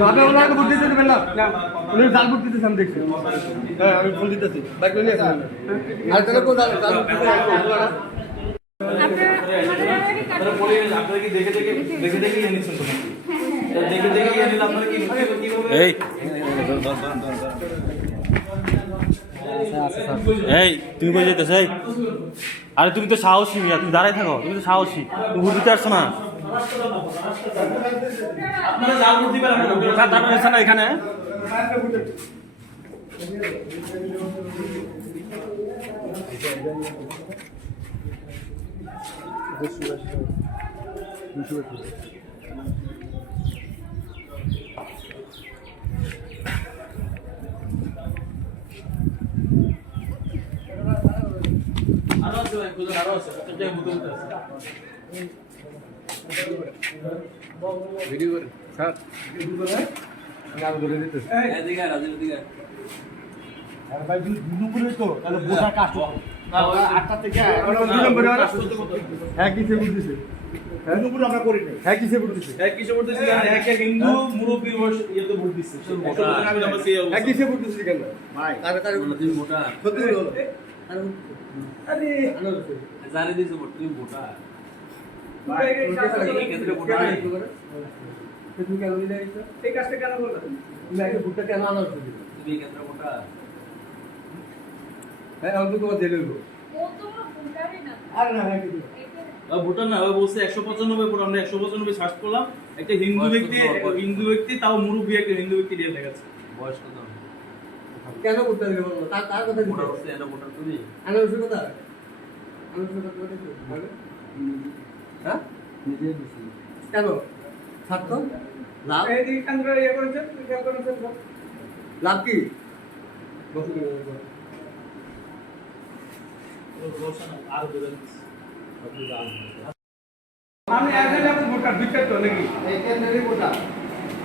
ভাবে ওনাকে ভোট দিতে দেবেন না? উনি জাল ভোট দিতেছে আমি দেখছি। হ্যাঁ আমি ফোন দিতেছি। বাইক নিয়ে আর তাহলে কোন জাল জাল ভোট দিতে এই। তুমি কই যেতেছ এই। আরে তুমি তো সাহসী তুমি দাঁড়াই থাকো তুমি তো সাহসী। তুমি ভোট দিতে আসছো না? আপনারা জাল ভোট দিবেন আপনারা না এখানে আরও আছে আরও আছে। প্রত্যেক জায়গায় বুথে বুথে আছে। ভিডিও করে স্যার। আমি ধরে দিতেছি ভাই দুই নম্বরে তো তাহলে বোঝা কাজ আটটা থেকে হ্যাঁ দিছে হ্যাঁ? করি হ্যাঁ দিছে এক। হ্যাঁ? দিছে কেন? ভাই। আরে। বলো জানে ভোট, তুমি ভোটার। ভাই এই ক্ষেত্রে ভোটার নাই। তুমি কেন দিলে এই কাজটা কেন করলে তুমি আগে ভোটটা কেন আনার তুমি এই ক্ষেত্রে হ্যাঁ আমি তোমার জেলে দেবো ও না। হ্যাঁ কিছু ভোটার না, বলছে একশো পঁচানব্বই ভোট, আমরা একশো পঁচানব্বই সার্চ করলাম একটা হিন্দু ব্যক্তি হিন্দু ব্যক্তি তাও মুরব্বী একটা হিন্দু ব্যক্তি দিয়ে দেখাচ্ছে বয়স কত কেন করতে হবে বলো তার তার কথা ভোটার হচ্ছে এটা ভোটার আনারসের কথা আনারসের কথা বলে বলে হ্যাঁ? কেন? লাভ? লাভ কি? আমি একজন এখন ভোটার বিখ্যাত নাকি? এই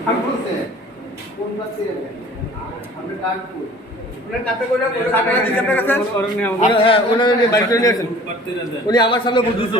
আমি বলছে। কোন কার্ড কাছে হ্যাঁ উনি করে আমার সামনে দিছে।